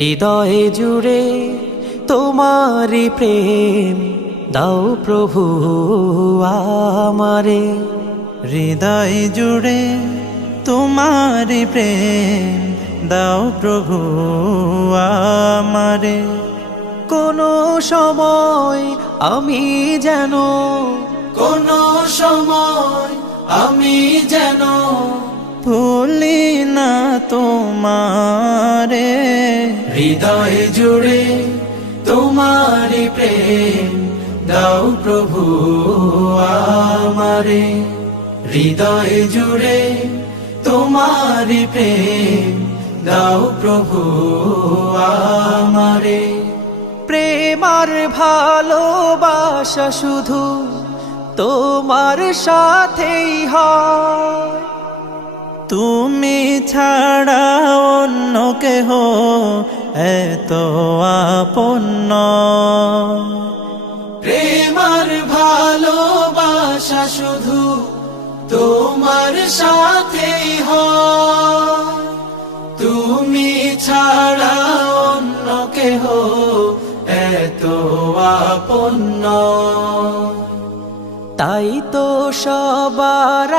হৃদয়ে জুড়ে তোমারি প্রেম দাও প্রভু আমারে। হৃদয় জুড়ে তোমারি প্রেম দাও প্রভু আমারে। কোনো সময় আমি যেন ভুলি না তোমারে। হৃদয় জুড়ে তোমারি প্রেম দাও প্রভু আমারে। হৃদয় জুড়ে তোমারি প্রেম দাও প্রভু আমারে। প্রেম আর ভালোবাসা শুধু তোমার সাথেই হয়, তুমি ছাড়া অন্য কেহ এত আপন নয়। প্রেম আর ভালোবাসা শুধু তোমার সাথেই হয়, তুমি ছাড়া অন্য কেহ এত আপন নয়। তাই তো সবার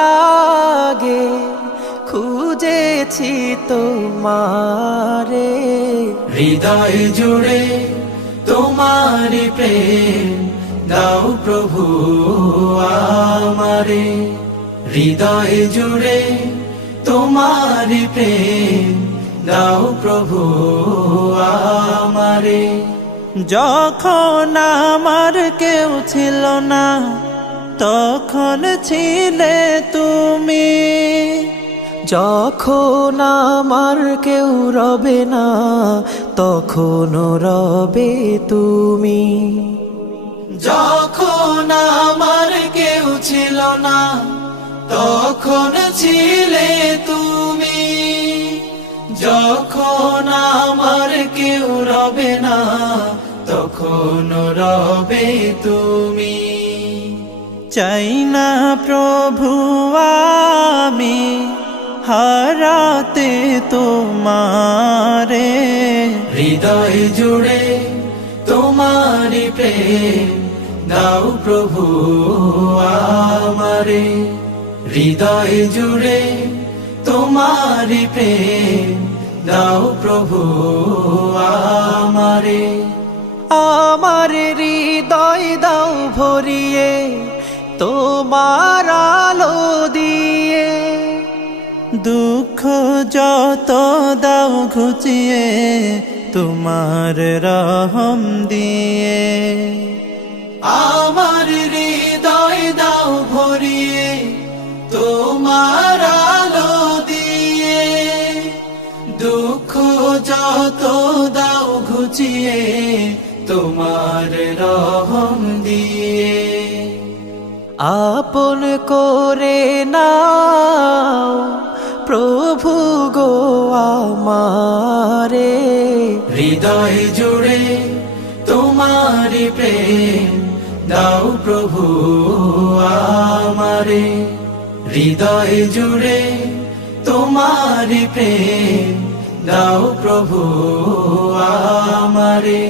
আগে খুঁজেছি তোমারে। হৃদয় জুড়ে তোমারি প্রেম দাও প্রভু আমারে। হৃদয় জুড়ে তোমারি প্রেম দাও প্রভু আমারে। যখন আমার কেউ ছিল না তখন ছিলে তুমি, যখন আমার কেউ রবে না তখন রবে তুমি। যখন আমার কেউ ছিল না তখন ছিলে তুমি, যখন আমার কেউ রবে না তখন রবে তুমি। চাই না প্রভু আমি হারাতে তোমারে। হৃদয় জুড়ে তোমারি প্রেম দাও প্রভু আমারে। হৃদয় জুড়ে তোমারি প্রেম দাও প্রভু আমারে। আমার হৃদয় দাও ভরিয়ে তোমার আলো দিয়ে, দুঃখ যত দাও ঘুচিয়ে তোমার রহম দিয়ে। আমার হৃদয় দাও ভরিয়ে তোমার আলো দিয়ে, দুঃখ যত দাও ঘুচিয়ে তোমার রহম দিয়ে। আপন করে নাও প্রভু গো আমারে। হৃদয় জুড়ে তোমারি প্রেম দাও প্রভু আমারে। হৃদয় জুড়ে তোমারি প্রেম দাও প্রভু আমারে।